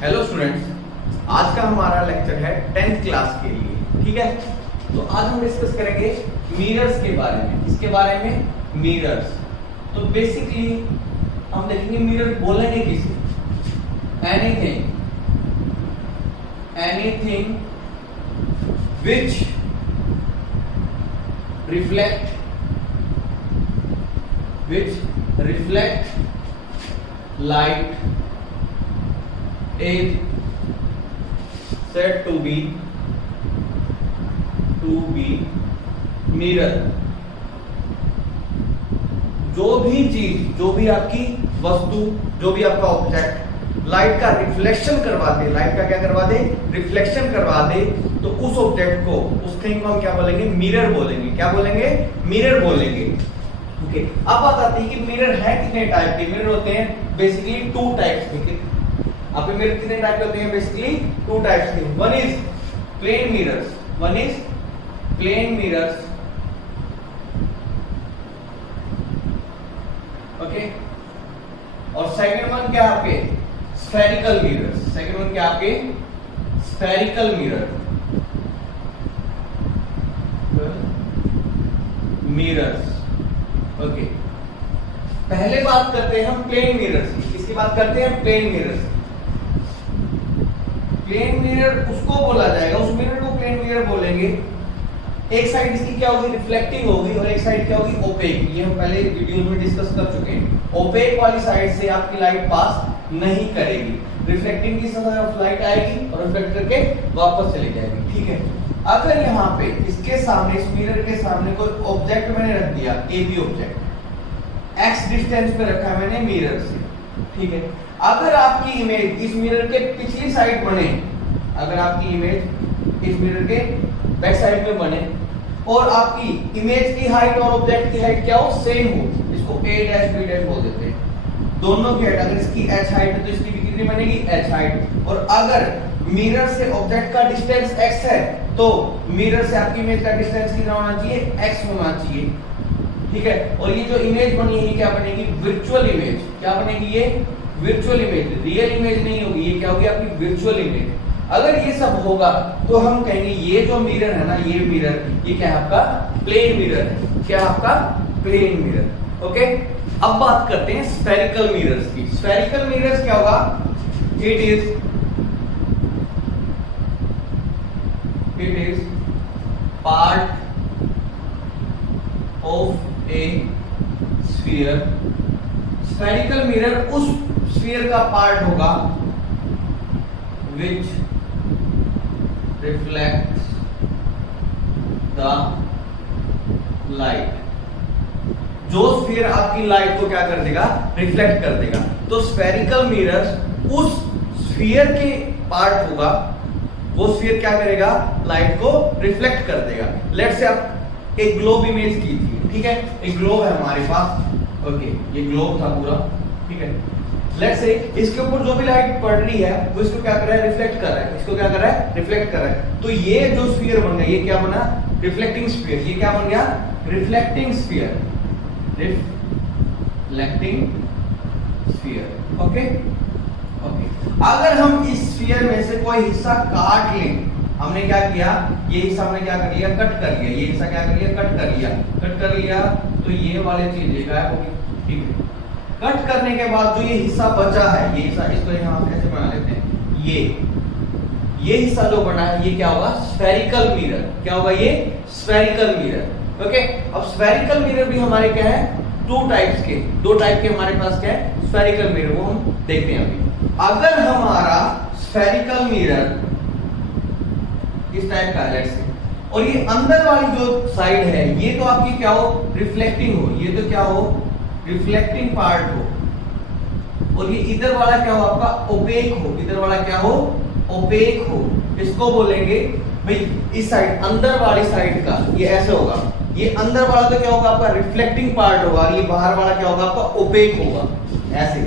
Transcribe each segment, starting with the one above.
Hello students, आज का हमारा लेक्चर है 10th क्लास के लिए। ठीक है, तो आज हम डिस्कस करेंगे मिरर्स के बारे में। किसके बारे में? मिरर्स। तो बेसिकली हम देखेंगे मिरर बोलेंगे किसे? Anything which reflect light is said to be mirror। जो भी चीज, जो भी आपकी वस्तु, जो भी आपका ऑब्जेक्ट लाइट का रिफ्लेक्शन करवा दे, लाइट का क्या करवा दे? रिफ्लेक्शन करवा दे, तो उस ऑब्जेक्ट को, उस थिंग को हम क्या बोलेंगे? मिरर बोलेंगे। क्या बोलेंगे? मिरर बोलेंगे। ओके, अब बात आती है कि मिरर है कितने टाइप के? मिरर होते हैं बेसिकली टू टाइप्स के। आप मिरर कितने टाइप के होते हैं? बेसिकली टू टाइप्स के। One is plane mirrors, okay, और सेकंड वन क्या आपके? Spherical mirrors. सेकंड वन क्या आपके? Spherical mirrors. ओके, पहले बात करते हैं हम प्लेन मिरर्स की। किसकी बात करते हैं? Plane mirrors. प्लेन मिरर उसको बोला जाएगा, उस मिरर को प्लेन मिरर बोलेंगे। एक साइड इसकी क्या होगी? रिफ्लेक्टिंग होगी, और एक साइड क्या होगी? ओपेक। ये हम पहले वीडियो में डिस्कस कर चुके हैं। ओपेक वाली साइड से आपकी लाइट पास नहीं करेगी, रिफ्लेक्टिंग की तरफ लाइट आएगी और रिफ्लेक्ट करके वापस चली जाएगी। ठीक है, अगर यहाँ पे इसके सामने, इस मिरर के सामने कोई ऑब्जेक्ट मैंने रख दिया, A B object, X distance पे रखा है मैंने मिरर से। ठीक है, अगर आपकी इमेज इस मिरर के पिछली साइड बने, अगर आपकी इमेज इस मिरर के बैक साइड में बने और आपकी इमेज की हाइट और ऑब्जेक्ट की हाइट क्या हो? सेम हो, इसको a डैश b डैश बोल देते हैं। दोनों की हाइट, अगर इसकी h हाइट है तो इसकी भी कितनी बनेगी? h height. और अगर मिरर से ऑब्जेक्ट का डिस्टेंस x है तो मिरर से आपकी इमेज का डिस्टेंस कितना होना चाहिए? x होना चाहिए। ठीक है, और ये जो इमेज बनी है ये क्या बनेगी? Virtual image. क्या बनेगी? ये वर्चुअल इमेज, रियल इमेज नहीं होगी, ये क्या होगी? आपकी वर्चुअल इमेज। अगर ये सब होगा तो हम कहेंगे ये जो मिरर है ना, ये मिरर, ये क्या है? आपका प्लेन मिरर है। क्या आपका? Plane mirror. ओके, अब बात करते हैं स्फेरिकल मिरर्स की। स्फेरिकल मिरर्स क्या होगा? It is part of A sphere. Spherical mirror उस स्फीयर का पार्ट होगा which reflects the light। जो स्फीयर आपकी लाइट को क्या कर देगा? रिफ्लेक्ट कर देगा। तो स्फेरिकल मिरर्स उस स्फीयर के पार्ट होगा, वो स्फीयर क्या करेगा? लाइट को रिफ्लेक्ट कर देगा। लेट्स से आप एक ग्लोब इमेज की थी। ठीक है, एक ग्लोब है हमारे पास। ओके, ये ग्लोब था पूरा। ठीक है, लेट्स से इसके ऊपर जो भी लाइट पड़ रही है वो इसको क्या कर रहा है? रिफ्लेक्ट कर रहा है। इसको क्या कर रहा है? रिफ्लेक्ट कर रहा है। तो ये जो स्फीयर बन गया, ये क्या बना? Reflecting sphere. ये क्या बन गया? Reflecting sphere. ओके, अगर हम इस स्फीयर में से कोई हिस्सा काट लें, हमने क्या किया? ये हिस्सा हमने क्या कर लिया? कट कर लिया। ये हिस्सा क्या कर लिया? कट कर लिया। तो ये वाली चीज गायब होगी। ठीक है, कट करने के बाद जो ये हिस्सा बचा है, ये हिस्सा, इसको यहाँ ऐसे बना लेते हैं। ये हिस्सा जो बना है ये क्या होगा? Spherical mirror. क्या होगा? ये स्फेरिकल मिरर। ओके, अब स्फेरिकल मिरर भी हमारे क्या है? दो टाइप के हमारे पास क्या है? स्फेरिकल मिरर, वो हम देखते हैं अभी। अगर हमारा स्फेरिकल मिरर इस टाइप का है और ये अंदर वाली जो साइड है ये तो आपकी क्या हो? रिफ्लेक्टिंग हो। ये तो क्या हो? रिफ्लेक्टिंग पार्ट हो। और ये इधर वाला क्या हो? आपका ओपेक हो। इधर वाला क्या हो? ओपेक हो। इसको बोलेंगे भाई इस साइड, अंदर वाली साइड का ये ऐसे होगा। ये अंदर वाला तो क्या होगा? आपका रिफ्लेक्टिंग पार्ट होगा। ये बाहर वाला क्या होगा? आपका ओपेक होगा। ऐसे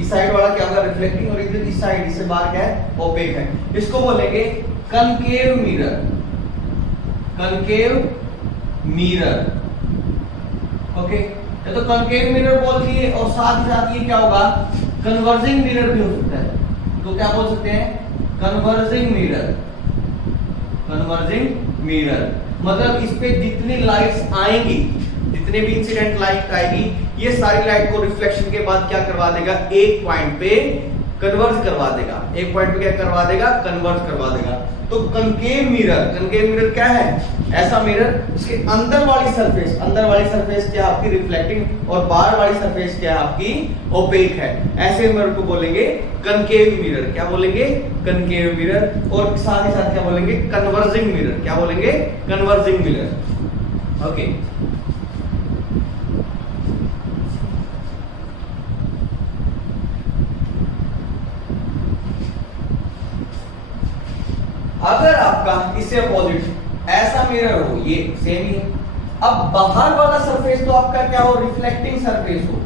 इस साइड वाला क्या होगा? रिफ्लेक्टिंग, और इधर इस साइड, इससे बाहर क्या है? ओपेक है। इसको बोलेंगे कनकेव मिरर। ओके, या तो कॉन्केव मिरर बोल दिए, और साथ ही साथ ये क्या होगा? कन्वर्जिंग मिरर भी हो सकता है। तो क्या बोल सकते हैं, कन्वर्जिंग मिरर। कन्वर्जिंग मिरर मतलब इस पे जितनी लाइट्स आएंगी, जितने भी इंसिडेंट लाइट आएगी, ये सारी लाइट को रिफ्लेक्शन के बाद क्या करवा देगा, एक पॉइंट पे कन्वर्ज करवा देगा। एक पॉइंट पे क्या करवा देगा, कन्वर्ज करवा देगा। तो कनकेव मिरर क्या है, ऐसा मिरर जिसके अंदर वाली सरफेस क्या आपकी रिफ्लेक्टिंग और बाहर वाली सरफेस क्या आपकी ओपेक है। ऐसे मिरर को बोलेंगे कनकेव मिरर। क्या बोलेंगे, कनकेव मिरर। और साथ ही साथ क्या बोलेंगे, कन्वर्जिंग मिरर। क्या बोलेंगे, कन्वर्जिंग मिरर। ओके, अगर आपका इससे अपोजिट ऐसा मिरर हो, ये सेम ही है। अब बाहर वाला सरफेस तो आपका क्या हो, रिफ्लेक्टिंग सरफेस हो।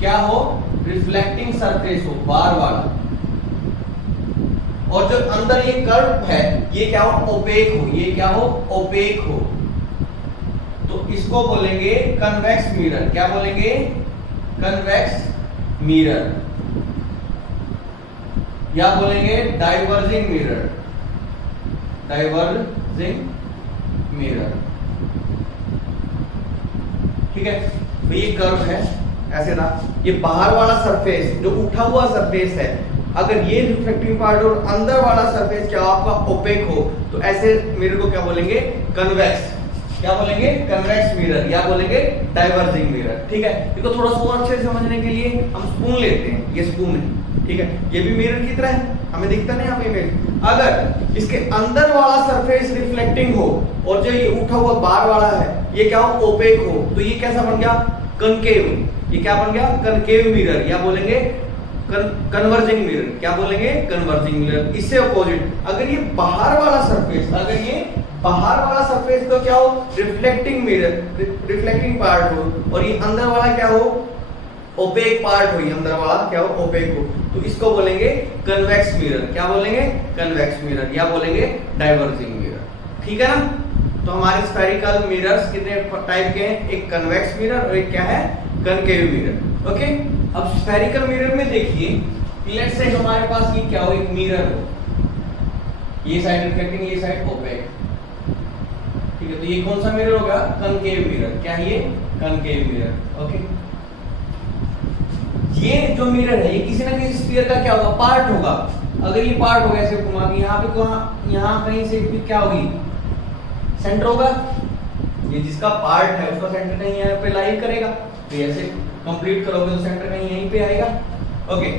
क्या हो, रिफ्लेक्टिंग सरफेस हो, बाहर वाला। और जो अंदर ये कर्व है, ये क्या हो, ओपेक हो। ये क्या हो, ओपेक हो। तो इसको बोलेंगे कन्वेक्स मिरर। क्या बोलेंगे, कन्वेक्स मिरर, या बोलेंगे डाइवर्जिंग मिरर। डाइवर्जिंग मिरर, ठीक है। तो ये कर्व है, ऐसे था। ये बाहर वाला सरफेस जो उठा हुआ सरफेस है, अगर ये रिफ्लेक्टिंग पार्ट और अंदर वाला सरफेस क्या आपका ओपेक हो, तो ऐसे मिरर को क्या बोलेंगे, कन्वेक्स। क्या बोलेंगे, कन्वेक्स मिरर, या बोलेंगे डाइवर्जिंग मिरर। ठीक है, इसको थोड़ा सा अच्छे से समझने के लिए हम स्पून लेते हैं। ये स्पून है, ठीक है। ये भी मिरर की तरह है, हमें दिखता नहीं यहाँ पे इमेज। अगर इसके अंदर वाला सरफेस रिफ्लेक्टिंग हो और जो ये उठा हुआ बाहर वाला है ये क्या हो, ओपेक हो, तो ये कैसा बन गया, कनकेव। ये क्या बन गया, कनकेव मिरर, या बोलेंगे कन्वर्जिंग मिरर। क्या बोलेंगे, कन्वर्जिंग मिरर। इससे अपोजिट अगर ये बाहर वाला सरफेस, अगर ये बाहर वाला सरफेस तो क्या हो, रिफ्लेक्टिंग मिरर, रिफ्लेक्टिंग पार्ट हो, और ये अंदर वाला क्या हो, ओपेक पार्ट हो। ये अंदर वाला क्या हो, ओपेक हो, तो इसको बोलेंगे कन्वेक्स मिरर। क्या बोलेंगे, कन्वेक्स मिरर, या बोलेंगे डाइवर्जिंग मिरर। ठीक है ना। तो हमारे स्फेरिकल मिरर्स कितने टाइप के हैं, एक कन्वेक्स मिरर और एक क्या है, कनकेव मिरर। ओके, अब स्फेरिकल मिरर में देखिए, लेट्स से हमारे पास ये क्या हो, एक मिरर हो, ये साइड रिफ्लेक्टिंग, ये साइड ओपेक। ठीक है, तो ये कौन सा मिरर होगा, कनकेव मिरर। क्या है ये, कनकेव मिरर। ओके, ये जो मिरर है ये किसी ना किसी स्फीयर का क्या होगा, पार्ट होगा। अगर ये पार्ट होगा ऐसे घुमा के, यहाँ पे यहाँ कहीं से भी क्या होगी, सेंटर होगा। ये जिसका पार्ट है उसका सेंटर कहीं यहाँ पे लाई करेगा, तो ऐसे कंप्लीट करोगे तो सेंटर कहीं यहीं पे आएगा। ओके,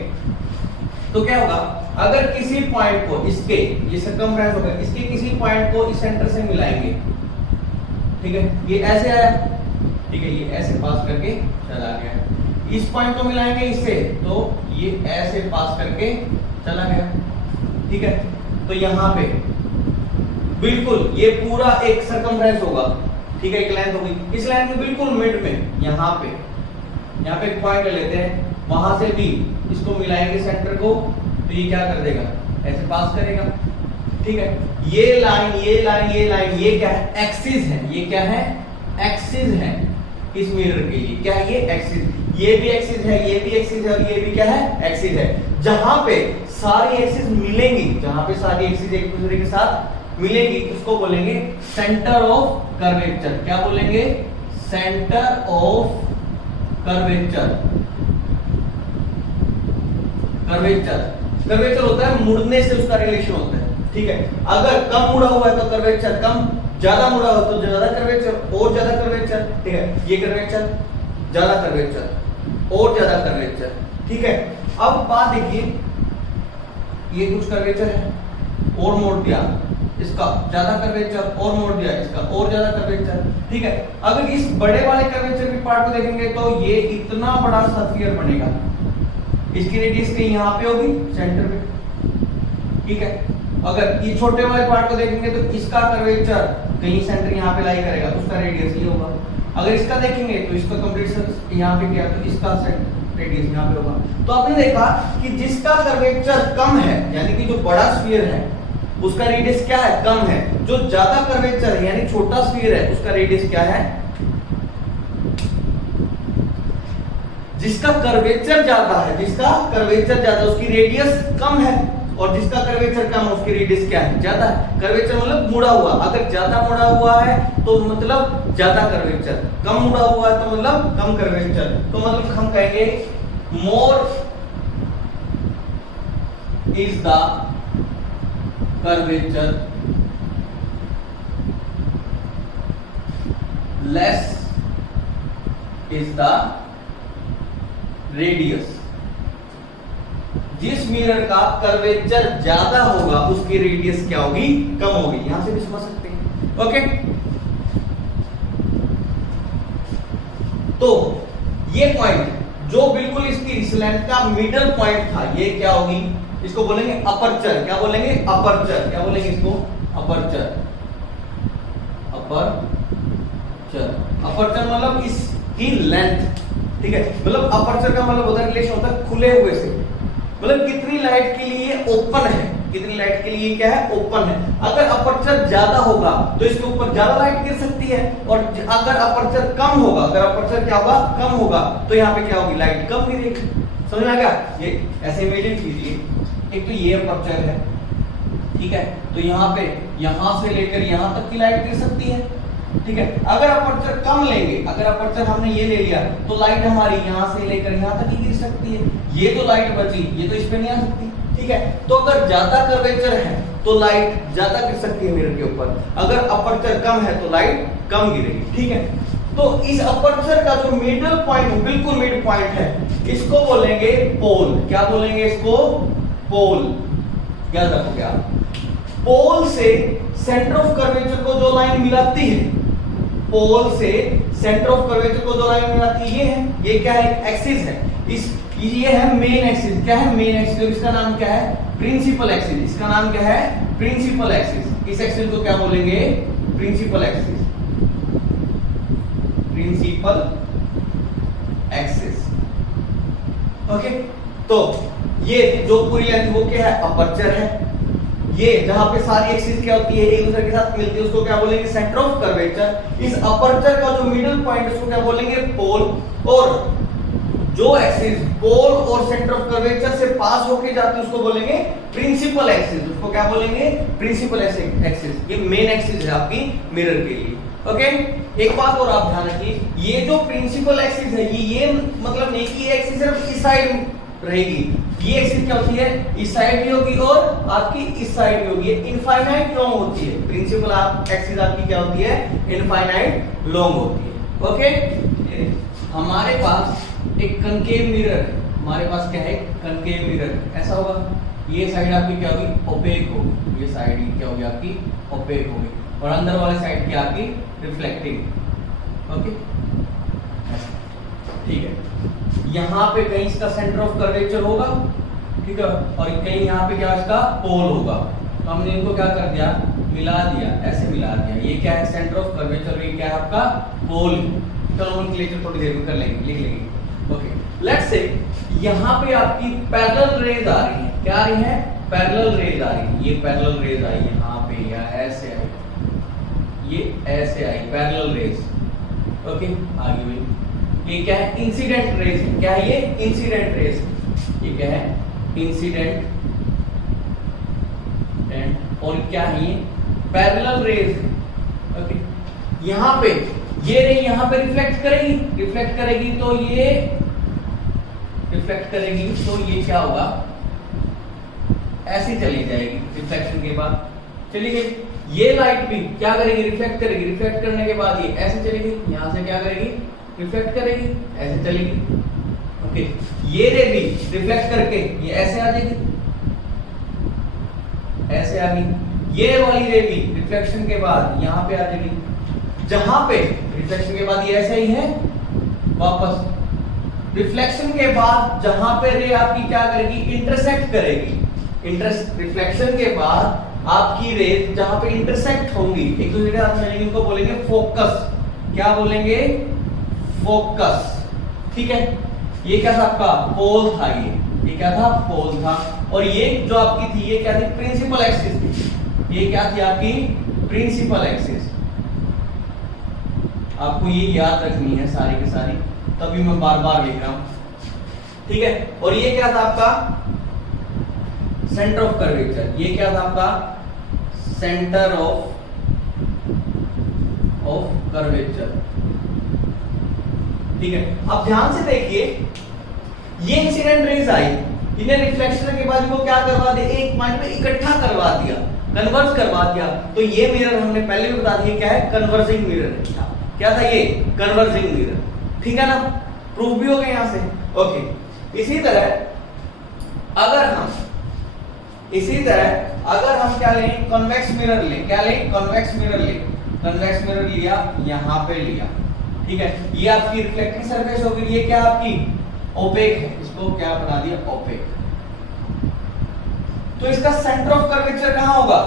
तो क्या होगा, अगर किसी पॉइंट को इसके, ये सर्कमफ्रेंस होगा, इसके किसी पॉइंट को इस सेंटर से मिलाएंगे, ठीक है, ये ऐसे आया, ठीक है, ये ऐसे पास करके चला गया। इस पॉइंट को मिलाएंगे इससे, तो ये ऐसे पास करके चला गया। ठीक है, तो यहाँ पे बिल्कुल ये पूरा एक सर्कमफ्रेंस होगा। ठीक है, एक लेंथ होगी, इस लेंथ के बिल्कुल मिड में यहाँ पे एक पॉइंट ले लेते हैं, वहां से भी इसको मिलाएंगे सेंटर को, तो ये क्या कर देगा, ऐसे पास करेगा। ठीक है, ये लाइन ये क्या है, एक्सिस है। ये क्या है, एक्सिस है इस मिरर के लिए। क्या है ये, एक्सिस। ये भी एक्सिस है, ये भी एक्सिस है, और ये भी क्या है, एक्सिस है। जहां पे सारी एक्सिस मिलेंगी, जहां पे सारी एक्सिस एक दूसरे के साथ मिलेंगी, उसको बोलेंगे सेंटर ऑफ कर्वेचर। क्या बोलेंगे, सेंटर ऑफ कर्वेचर। कर्वेचर होता है मुड़ने से उसका रिलेशन होता है। ठीक है, अगर कम मुड़ा हुआ है तो कर्वेचर कम, ज्यादा मुड़ा हुआ तो ज्यादा कर्वेचर, और ज्यादा कर्वेचर। ठीक है, ये कर्वेचर, ज्यादा कर्वेचर, और ज्यादा कर्वेचर। ठीक है, अब बात देखिए, ये कुछ कर्वेचर है और मोड़ दिया इसका, ज्यादा कर्वेचर, और मोड़ दिया इसका, और ज्यादा कर्वेचर। ठीक है, अगर इस बड़े वाले कर्वेचर के पार्ट को देखेंगे तो ये इतना बड़ा स्फीयर बनेगा। इसकी रेडियस कहीं यहाँ पे होगी, सेंटर पे। ठीक है, अगर ये छोटे वाले पार्ट को देखेंगे तो इसका कर्वेचर कहीं सेंटर यहाँ पे लाई करेगा, उसका रेडियस ये होगा। अगर इसका देखेंगे तो इसका कंप्लीट यहाँ पे क्या, तो इसका रेडियस यहाँ पे होगा। तो आपने देखा कि जिसका कर्वेचर कम है, यानी कि जो बड़ा स्फीयर है उसका रेडियस क्या है, कम है। जो ज्यादा कर्वेचर है यानी छोटा स्फीयर है, उसका रेडियस क्या है, जिसका कर्वेचर ज्यादा है, उसकी रेडियस कम है, और जिसका कर्वेचर कम है उसकी रेडियस क्या है, ज्यादा है। कर्वेचर मतलब मुड़ा हुआ, अगर ज्यादा मुड़ा हुआ है तो मतलब ज्यादा कर्वेचर, कम मुड़ा हुआ है तो मतलब कम कर्वेचर। तो मतलब हम कहेंगे more is the curvature, less is the radius. जिस मिरर का कर्वेचर ज्यादा होगा उसकी रेडियस क्या होगी, कम होगी। यहां से भी समझ सकते हैं। ओके, तो ये पॉइंट जो बिल्कुल इसकी इस लेंथ का मिडल पॉइंट था, ये क्या होगी, इसको बोलेंगे अपर्चर। क्या बोलेंगे, अपर्चर। क्या बोलेंगे इसको, अपर्चर। अपर्चर, अपर्चर मतलब इसकी लेंथ, ठीक है। मतलब अपर्चर का मतलब होता है, रिलेशन होता है खुले हुए से, मतलब कितनी लाइट के लिए ओपन है, कितनी लाइट के लिए क्या है, ओपन है। अगर अपर्चर ज्यादा होगा तो इसके ऊपर ज्यादा लाइट गिर सकती है, और अगर अपर्चर कम होगा, अगर अपर्चर क्या होगा, कम होगा, तो यहाँ पे क्या होगी, लाइट कम गिरेगी। समझ में आ गया। ये ऐसे इमेजिन कीजिए, एक तो ये अपर्चर है, ठीक है, तो यहाँ पे यहां से लेकर यहां तक की लाइट गिर सकती है, ठीक है। अगर अपर्चर कम लेंगे, अगर अपर्चर हमने ये ले लिया तो लाइट हमारी यहां से लेकर यहां तक ही गिर सकती है। ये तो लाइट बची, ये तो इस पे नहीं आ सकती, ठीक है। तो अगर ज्यादा कर्वेचर है तो लाइट ज्यादा गिर सकती है मिरर के ऊपर, अगर अपर्चर कम है तो लाइट कम गिरेगी, ठीक है। तो इस अपर्चर का जो मिडल पॉइंट, बिल्कुल मिड पॉइंट है, इसको बोलेंगे पोल। क्या बोलेंगे इसको, पोल। याद रखोगे आप, पोल से सेंटर ऑफ कर्वेचर को जो लाइन मिलाती है, पोल से सेंटर ऑफ कर्वेचर को जो लाइन मिलाती है, ये है, ये क्या है, एक्सिस है। इस ये है मेन एक्सिस। क्या है, मेन एक्सिस। इसका नाम क्या है, प्रिंसिपल एक्सिस। इसका नाम क्या है, प्रिंसिपल एक्सिस। इस एक्सिस को क्या बोलेंगे, principal axis. Principal axis, okay. तो ये जो पूरी लेंथ वो क्या है, अपर्चर है। ये जहां पे सारी एक्सिस क्या होती है, एक दूसरे के साथ मिलती है, उसको क्या बोलेंगे, सेंटर ऑफ कर्वेचर। इस अपर्चर का जो मिडिल पॉइंट है उसको क्या बोलेंगे, पोल। और जो एक्सिस पोल और सेंटर ऑफ कर्वेचर से पास होके जाती है उसको बोलेंगे प्रिंसिपल एक्सिस। उसको क्या बोलेंगे, प्रिंसिपल एक्सिस। ये मेन एक्सिस है आपकी मिरर के लिए, ओके। एक बात और आप ध्यान रखिए, ये जो प्रिंसिपल एक्सिस है, ये मतलब नहीं कि एक्सिस सिर्फ इस साइड रहेगी। ये एक्सिस क्या होती है, इस साइड भी होगी और आपकी इस साइड भी होगी। इनफाइनाइट लॉन्ग होती है प्रिंसिपल एक्सिस आपकी, क्या होती है, इनफाइनाइट लॉन्ग होती है, ओके। हमारे पास एक कनकेव मिरर है, हमारे पास क्या है, कनकेव मिरर। ऐसा होगा, ये साइड आपकी क्या होगी, ओपेक होगी, ये साइड क्या होगी आपकी, ओपेक होगी, और अंदर वाले साइड की आपकी रिफ्लेक्टिंग, ओके, ठीक है। यहाँ पे कहीं इसका सेंटर ऑफ कर्वेचर होगा, ठीक है, और कहीं यहाँ पे क्या इसका पोल होगा। तो हमने इनको क्या कर दिया, मिला दिया, ऐसे मिला दिया। ये क्या है, सेंटर ऑफ कर्वेचर, ये क्या है आपका पोल। चलो नोमेनक्लेचर थोड़ी देर में कर लेंगे, लिख लेंगे, ओके। लेट्स से यहाँ पे आपकी पैरेलल रेज आ रही है। क्या आ रही है, पैरेलल रेज आ रही है। ये पैरेलल रेज आई यहाँ पे, या ऐसे आई, ये ऐसे आई पैरेलल रेज, ओके। आगे भी ये क्या है, इंसिडेंट रेज। क्या है ये, इंसिडेंट रेज। ये क्या है, इंसिडेंट, और क्या है ये, पैरेलल रेज, ओके। यहां पे ये रे यहां पे रिफ्लेक्ट करेगी, रिफ्लेक्ट करेगी तो ये रिफ्लेक्ट करेगी तो ये क्या होगा, ऐसे चली जाएगी। रिफ्लेक्शन के बाद चली गई। ये लाइट भी क्या करेगी, रिफ्लेक्ट करेगी, रिफ्लेक्ट करने के बाद ये ऐसे चलेगी, यहां से क्या करेगी, रिफ्लेक्ट करेगी, ऐसे चलेगी, ओके। ये रे भी रिफ्लेक्ट करके ये ऐसे आ जाएगी, ऐसे आ गई। ये वाली रे भी रिफ्लेक्शन के बाद यहां पे आ जाएगी, जहां पे रिफ्लेक्शन के बाद ये ऐसे ही है, वापस रिफ्लेक्शन के बाद जहां पे रे आपकी क्या करेगी, इंटरसेक्ट करेगी। रिफ्लेक्शन के बाद आपकी रे जहां पे इंटरसेक्ट होंगी, एक दूसरे के साथ मिलेंगी, उनको बोलेंगे फोकस। क्या बोलेंगे, फोकस, ठीक है। ये क्या था आपका, पोल था। ये क्या था, पोल था। और ये जो आपकी थी, ये क्या थी, प्रिंसिपल एक्सिस थी। ये क्या थी आपकी, प्रिंसिपल एक्सिस। आपको ये याद रखनी है सारी की सारी, तभी मैं बार बार लिख रहा हूं, ठीक है। और ये क्या था आपका, सेंटर ऑफ कर्वेचर, ये क्या था आपका सेंटर ऑफ कर्वेचर। ठीक है, अब ध्यान से देखिए, ये इंसिडेंट रेज आई, इन्हें रिफ्लेक्शन के बाद इनको क्या करवा दिया, एक पॉइंट पे इकट्ठा करवा दिया, कन्वर्ज करवा दिया। तो ये मिरर हमने पहले भी बता दिया क्या है, कन्वर्जिंग मिरर। क्या था ये, कन्वर्जिंग मिरर। ठीक है ना, प्रूफ भी हो गया यहां से। ओके, इसी तरह अगर हम क्या लें, कॉन्वेक्स मिरर लें, क्या लें, कॉन्वेक्स मिरर लें। कॉन्वेक्स मिरर लिया, यहां पे लिया, ठीक है, ये आपकी रिफ्लेक्टिंग सरफेस होगी, ये क्या आपकी ओपेक है, इसको क्या बना दिया, ओपेक। तो इसका सेंटर ऑफ कर्वेचर कहां होगा,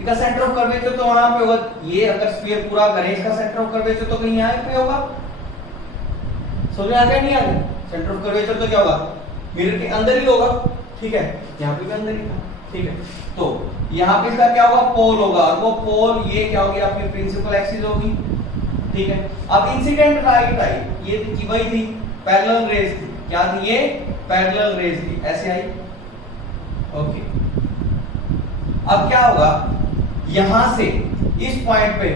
इसका सेंटर ऑफ कर्वेचर तो वहां पे होगा, ये अगर स्फीयर पूरा करें, इसका सेंटर ऑफ कर्वेचर तो कहीं यहां पे होगा। समझ में आ गया, नहीं आ गया? सेंटर ऑफ कर्वेचर तो क्या होगा, मिरर के अंदर ही होगा। ठीक है, यहां पे भी अंदर ही था। ठीक है, तो यहां पे इसका क्या होगा, पोल होगा, और वो पोल ये क्या होगी, आपकी प्रिंसिपल एक्सिस होगी। ठीक है, अब इंसिडेंट लाइट आई, ये थी वही थी, पैरेलल रेज थी, क्या थी ये, पैरेलल रेज थी, ऐसे आई। ओके, अब क्या होगा, यहां से इस पॉइंट पे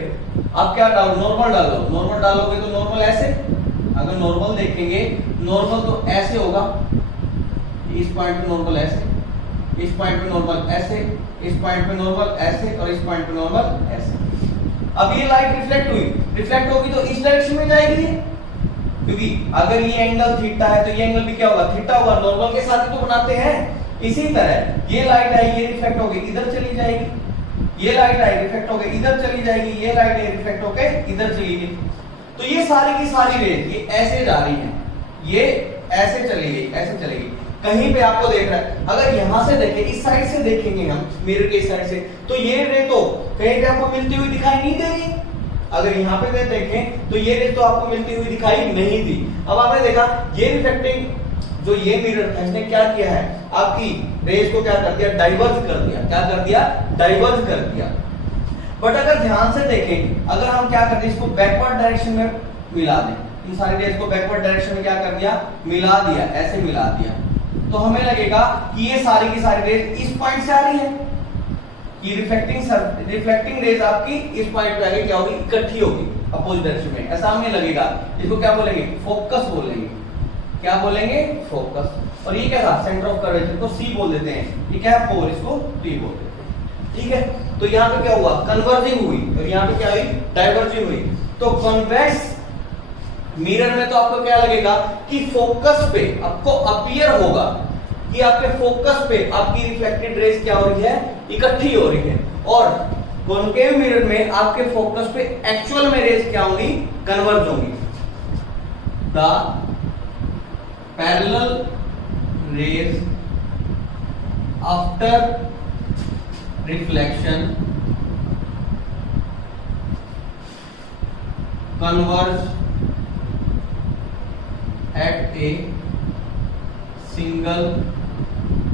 आप क्या डालो, नॉर्मल डालो, नॉर्मल डालोगे तो नॉर्मल ऐसे, अगर नॉर्मल देखेंगे, नॉर्मल तो ऐसे होगा, इस पॉइंट पे नॉर्मल ऐसे, इस पॉइंट पे नॉर्मल ऐसे, इस पॉइंट पे नॉर्मल ऐसे, और इस पॉइंट पे नॉर्मल ऐसे। अब ये लाइट रिफ्लेक्ट हुई, रिफ्लेक्ट होगी तो इस डायरेक्शन में जाएगी, क्योंकि अगर ये एंगल थीटा है तो ये एंगल भी क्या होगा, थीटा होगा, नॉर्मल के साथ ही तो बनाते हैं। इसी तरह ये लाइट आई, ये रिफ्लेक्ट होगी, इधर चली जाएगी, ये लाइट आई, रिफ्लेक्ट होगी, इधर चली जाएगी, ये लाइट आई, रिफ्लेक्ट होके इधर चली गई। तो ये सारी की सारी रेज ये ऐसे जा रही है, ये ऐसे चली गई, ऐसे चली गई। कहीं पे आपको देख रहा है, अगर यहां से देखें, इस साइड से देखेंगे हम, मिरर के इस साइड से, तो ये रे तो कहीं पे आपको मिलती हुई दिखाई नहीं देगी। अगर यहाँ पे देखें तो ये रे तो आपको मिलती हुई दिखाई नहीं दी। अब आपने देखा ये रिफ्लेक्टिंग जो ये मिरर था, इसने क्या किया है, आपकी रेज को क्या कर दिया, डाइवर्ज कर दिया। क्या कर दिया, डाइवर्ज कर दिया। बट अगर ध्यान से देखें, अगर हम क्या करते हैं, इसको बैकवर्ड डायरेक्शन में मिला दें, इन सारी रेज को बैकवर्ड डायरेक्शन में क्या कर दिया, मिला दिया, ऐसे मिला दिया, तो हमें लगेगा कि ये सारी की सारी रेज इस पॉइंट से आ रही है, कि रिफ्लेक्टिंग रेज आपकी इस पॉइंट पे आगे क्या होगी, इकट्ठी होगी अपोजिट डायरेक्शन में, ऐसा हमें लगेगा। इसको क्या बोलेंगे, फोकस बोलेंगे। क्या बोलेंगे, फोकस। और ये क्या था, सेंटर ऑफ कर्वेचर को सी बोल देते हैं, ये क्या है, पोल, इसको टी बोल देते हैं। ठीक है, तो यहाँ पे क्या हुआ, कन्वर्जिंग हुई, और यहाँ पे क्या हुई, डाइवर्जिंग हुई। तो कॉन्वेक्स मिरर में तो आपको क्या लगेगा कि फोकस पे आपको अपीयर होगा कि आपके फोकस पे आपकी रिफ्लेक्टेड रेज क्या हो रही है, इकट्ठी हो रही है। और कॉन्केव मिरर में आपके फोकस पे एक्चुअल में रेज क्या होंगी, कन्वर्ज होंगी। The parallel raise after reflection converge at a single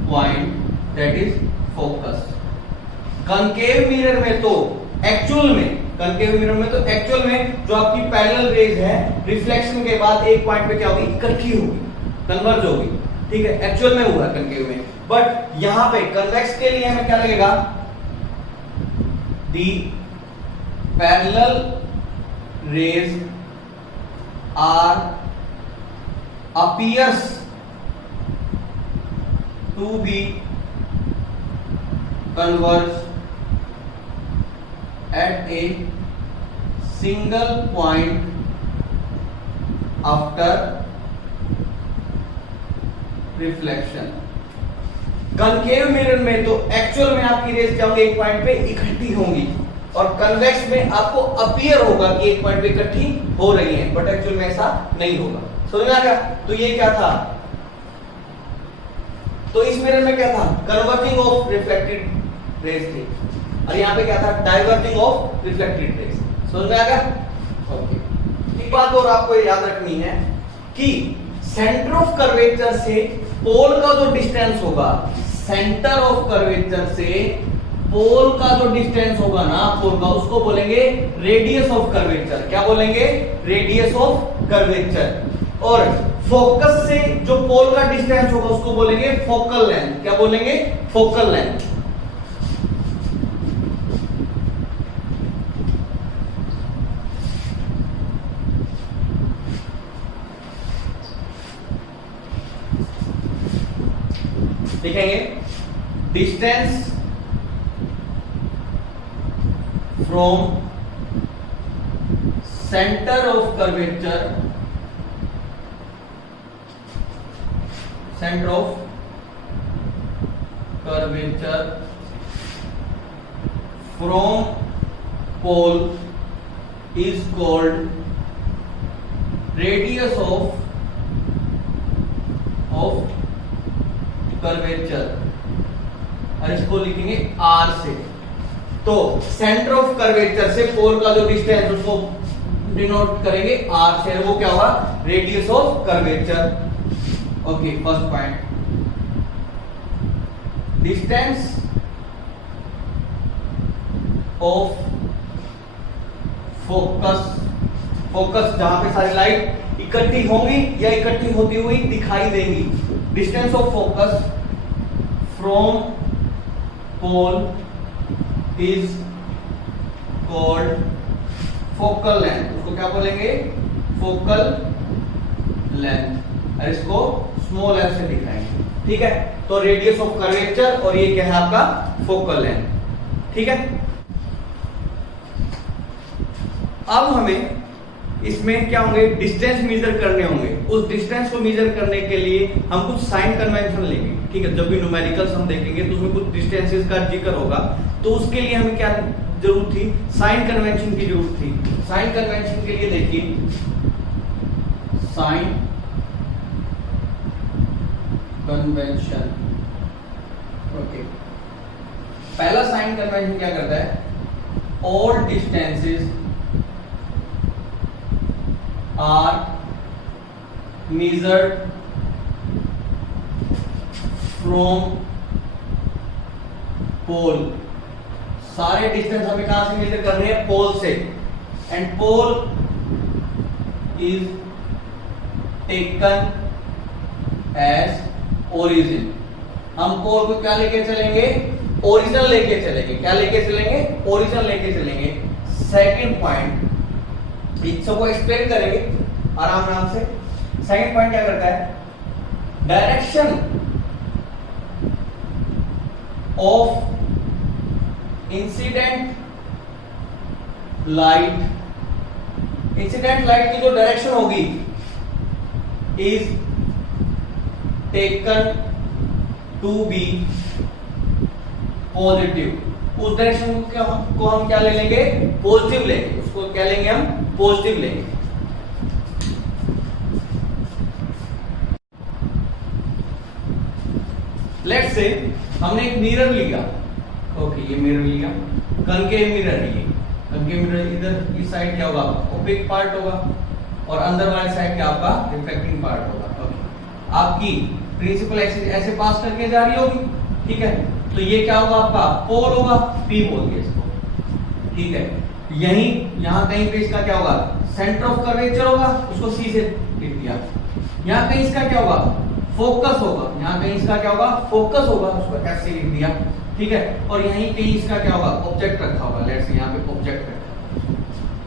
point that is focus। Concave mirror में तो एक्चुअल में, कॉन्केव मिरर में तो एक्चुअल में जो आपकी पैरेलल रेज है, रिफ्लेक्शन के बाद एक पॉइंट पे क्या होगी, इकट्ठी होगी, कन्वर्ज होगी। ठीक है, एक्चुअल में हुआ है कॉन्केव में। बट यहां पे कन्वेक्स के लिए हमें क्या लगेगा, the parallel rays are appears to be converged at a single point after reflection। Concave mirror में तो एक्चुअल में आपकी रेज क्या होगी, एक पॉइंट पे इकट्ठी होंगी, और कन्वेक्स में आपको अपीयर होगा कि एक पॉइंट पे इकट्ठी हो रही है, बट एक्चुअल में ऐसा नहीं होगा। समझ में आ गया? तो ये क्या था, तो इस मिरर में क्या था, कन्वर्जिंग ऑफ रिफ्लेक्टेड रेज थी, और यहाँ पे क्या था, डाइवर्जिंग ऑफ रिफ्लेक्टेड रेज। समझ में आ गया? ओके, एक बात और आपको याद रखनी है कि सेंटर ऑफ कर्वेचर से पोल का जो डिस्टेंस होगा, सेंटर ऑफ कर्वेचर से पोल का जो डिस्टेंस होगा ना, पोल का, उसको बोलेंगे रेडियस ऑफ कर्वेचर। क्या बोलेंगे, रेडियस ऑफ कर्वेचर। और फोकस से जो पोल का डिस्टेंस होगा उसको बोलेंगे फोकल लेंथ। क्या बोलेंगे? Focal length. लिखेंगे distance from centre of curvature, centre of curvature from pole is called radius of curvature, और इसको लिखेंगे आर से। तो सेंटर ऑफ कर्वेचर से पोल का जो डिस्टेंस उसको डिनोट करेंगे आर से, वो क्या होगा? Radius of curvature. Okay, first point, distance of focus, focus जहां पे सारी लाइट इकट्ठी होंगी या इकट्ठी होती हुई दिखाई देंगी, distance of focus from pole is called focal length. उसको क्या बोलेंगे? फोकल लेंथ, और इसको स्मॉल एफ से दिखाएंगे। ठीक है, तो रेडियस ऑफ कर्वेचर और ये क्या है आपका? Focal length. ठीक है, अब हमें इसमें क्या होंगे? डिस्टेंस मेजर करने होंगे। उस डिस्टेंस को मेजर करने के लिए हम कुछ साइन कन्वेंशन लेंगे। ठीक है, जब भी न्यूमेरिकल्स हम देखेंगे तो उसमें कुछ डिस्टेंसेस का जिक्र होगा, तो उसके लिए हमें क्या जरूरत थी? साइन कन्वेंशन की जरूरत थी। साइन कन्वेंशन के लिए देखिए, साइन कन्वेंशन। ओके, पहला साइन कन्वेंशन क्या करता है? All distances are measured from pole। सारे डिस्टेंस हमें कहां से मेजर करने हैं? पोल से। And pole is taken as origin. हम पोल को क्या लेके चलेंगे? ओरिजिन लेके चलेंगे। क्या लेके चलेंगे? ओरिजिन लेके चलेंगे। सेकंड पॉइंट, इसको एक्सप्लेन करेंगे आराम से। सेकंड पॉइंट क्या करता है? Direction of incident light, incident light की जो डायरेक्शन होगी is taken to be positive. उस डायरेक्शन को हम क्या ले लेंगे? पॉजिटिव लेंगे। उसको क्या लेंगे? हम पॉजिटिव लेंगे। लेट्स से हमने एक मिरर लिया। ओके, ये मिरर लिया, कनकेव मिरर है। ये कनकेव मिरर, इधर इस साइड क्या होगा? ओपेक पार्ट होगा, और अंदर वाली साइड क्या आपका? रिफ्लेक्टिंग पार्ट होगा। ओके, आपकी प्रिंसिपल एक्सिस ऐसे पास करके जा रही होगी। ठीक है, तो ये क्या होगा? आपका पोल होगा, पी बोलिए इसको। ठीक है, यहीं यहां कहीं पे इसका क्या होगा? सेंटर ऑफ कर्वेचर होगा, उसको सी से लिख दिया। यहां कहीं इसका क्या होगा? फोकस होगा। यहां कहीं इसका क्या होगा? फोकस होगा, उसको एफ से लिख दिया। ठीक है, और यहीं कहीं इसका क्या होगा? ऑब्जेक्ट रखा होगा। लेट्स से यहां पे ऑब्जेक्ट रखा।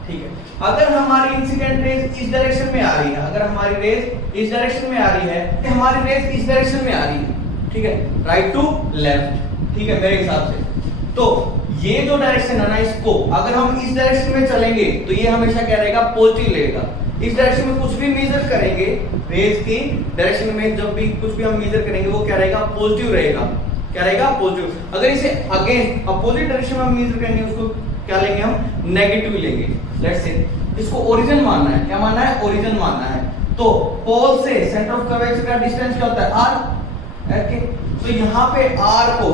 ठीक है, अगर हमारी इंसिडेंट रेज इस डायरेक्शन में आ रही है, अगर हमारी रेज इस डायरेक्शन में आ रही है, तो हमारी रेज इस डायरेक्शन में आ रही है। ठीक है, राइट टू लेफ्ट। ठीक है, मेरे हिसाब से तो ये जो डायरेक्शन है ना, इसको अगर हम इस डायरेक्शन में चलेंगे तो ये हमेशा क्या रहेगा? पॉजिटिव रहेगा। इस डायरेक्शन में कुछ भी मेजर करेंगे, रेज की डायरेक्शन में जब भी कुछ भी हम मेजर करेंगे, वो क्या रहेगा? पॉजिटिव रहेगा। क्या रहेगा? पॉजिटिव। अगर इसे अगेंस्ट अपोजिट डायरेक्शन में हम मेजर करेंगे, उसको क्या लेंगे? हम नेगेटिव लेंगे। लेट्स से इसको ओरिजिन मानना है। क्या मानना है? ओरिजिन मानना है। तो पोल से सेंटर ऑफ कर्वेचर का डिस्टेंस क्या होता है? आर। ओके, तो यहाँ पे आर को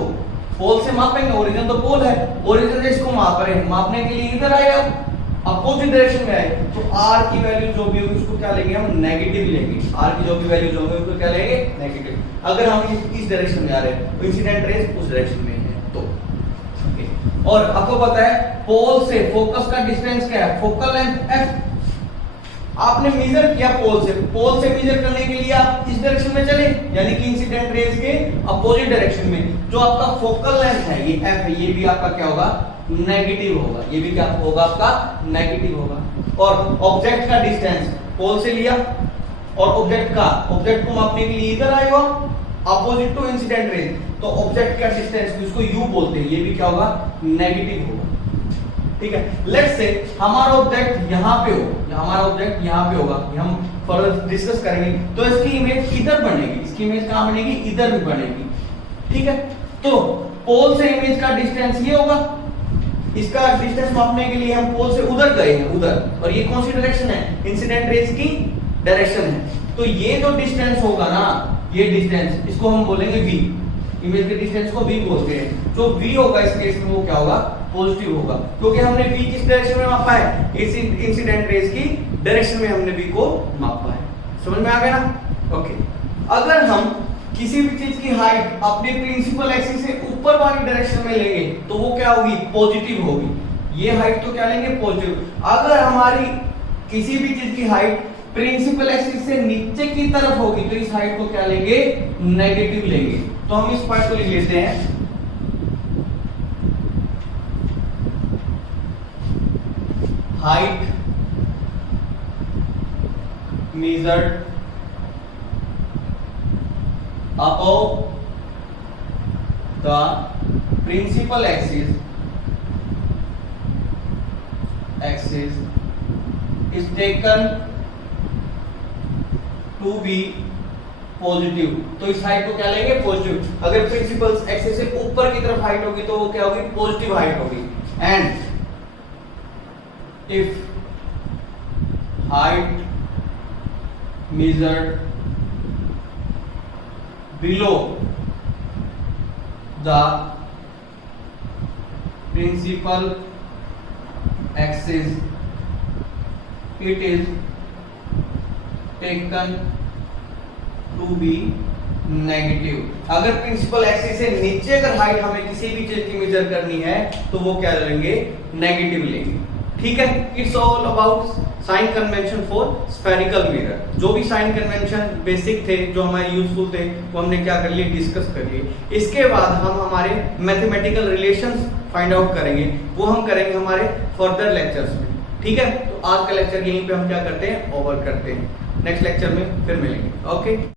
पोल से मापेंगे। ओरिजिन तो पोल है, ओरिजिन से इसको माप रहे हैं। मापने के लिए इधर आए, अब अपोजिट डायरेक्शन में आए, तो आर की वैल्यू जो भी होगी उसको क्या लेंगे? हम नेगेटिव लेंगे। आर की जो भी वैल्यू जो होगी उसको क्या लेंगे? नेगेटिव। अगर हम इस डायरेक्शन में आ रहे हैं तो इंसिडेंट रेज उस डायरेक्शन में है तो। ओके, और आपको पता है पोल से फोकस का डिस्टेंस क्या है? Focal length F. आपने मेजर किया पोल से मेजर करने के लिए आप इस डायरेक्शन में चले, यानी कि इंसिडेंट रेज के अपोजिट डायरेक्शन में। जो आपका फोकल लेंथ है ये एफ है, ये भी आपका क्या होगा, नेगेटिव होगा, ये भी क्या होगा आपका नेगेटिव होगा। और ऑब्जेक्ट का डिस्टेंस पोल से लिया और ऑब्जेक्ट को मापने के लिए इधर आएगा अपोजिट टू इंसिडेंट रेज, तो ऑब्जेक्ट का डिस्टेंस जिसको यू बोलते हैं ये भी क्या होगा, नेगेटिव होगा। ठीक है, लेट्स से हमारा ऑब्जेक्ट यहाँ पे हो, हमारा ऑब्जेक्ट यहाँ पे होगा, हम फर्दर डिस्कस करेंगे, तो इसकी इमेज इधर बनेगी, इसकी इमेज कहाँ बनेगी, इधर भी बनेगी। ठीक है, तो पोल से इमेज का डिस्टेंस ये होगा, इसका डिस्टेंस मापने के लिए हम पोल से उधर गए हैं, उधर, और ये कौन सी डायरेक्शन है, इंसिडेंट रेज की डायरेक्शन है। तो ये जो डिस्टेंस होगा ना, ये डिस्टेंस इसको हम बोलेंगे v, इमेज के डिस्टेंस को v बोलते हैं। जो v होगा इस केस में वो क्या होगा, पॉजिटिव होगा, क्योंकि हमने v किस डायरेक्शन में मापा है, इस इंसिडेंट रेज की डायरेक्शन में हमने v को मापा है। समझ में आ गया ना? ओके, अगर हम किसी भी चीज की हाइट अपने प्रिंसिपल एक्सिस से ऊपर वाली डायरेक्शन में लेंगे तो वो क्या होगी, पॉजिटिव होगी। ये हाइट तो क्या लेंगे, पॉजिटिव। अगर हमारी किसी भी चीज की हाइट प्रिंसिपल एक्सिस से नीचे की तरफ होगी तो इस हाइट को क्या लेंगे, नेगेटिव लेंगे। तो हम इस पार्ट को लिख लेते हैं, height measured above the principal axis is taken to be positive. तो इस हाइट को क्या लेंगे, पॉजिटिव। अगर प्रिंसिपल एक्सिस से ऊपर की तरफ हाइट होगी तो वो क्या होगी, पॉजिटिव हाइट होगी। And if height measured below the principal axis, it is taken to be negative. अगर प्रिंसिपल एक्सिस से नीचे अगर हाइट हमें किसी भी चीज की मेजर करनी है तो वो क्या लेंगे, नेगेटिव लेंगे। ठीक है, it's all about sign convention for spherical mirror. जो भी साइन कन्वेंशन बेसिक थे, जो हमारे यूजफुल थे, वो हमने क्या कर लिए, डिस्कस कर लिए। इसके बाद हम हमारे मैथमेटिकल रिलेशंस फाइंड आउट करेंगे, वो हम करेंगे हमारे फर्दर लेक्चर्स में। ठीक है, तो आज का लेक्चर यहीं पे हम क्या करते हैं, ओवर करते हैं। नेक्स्ट लेक्चर में फिर मिलेंगे। ओके।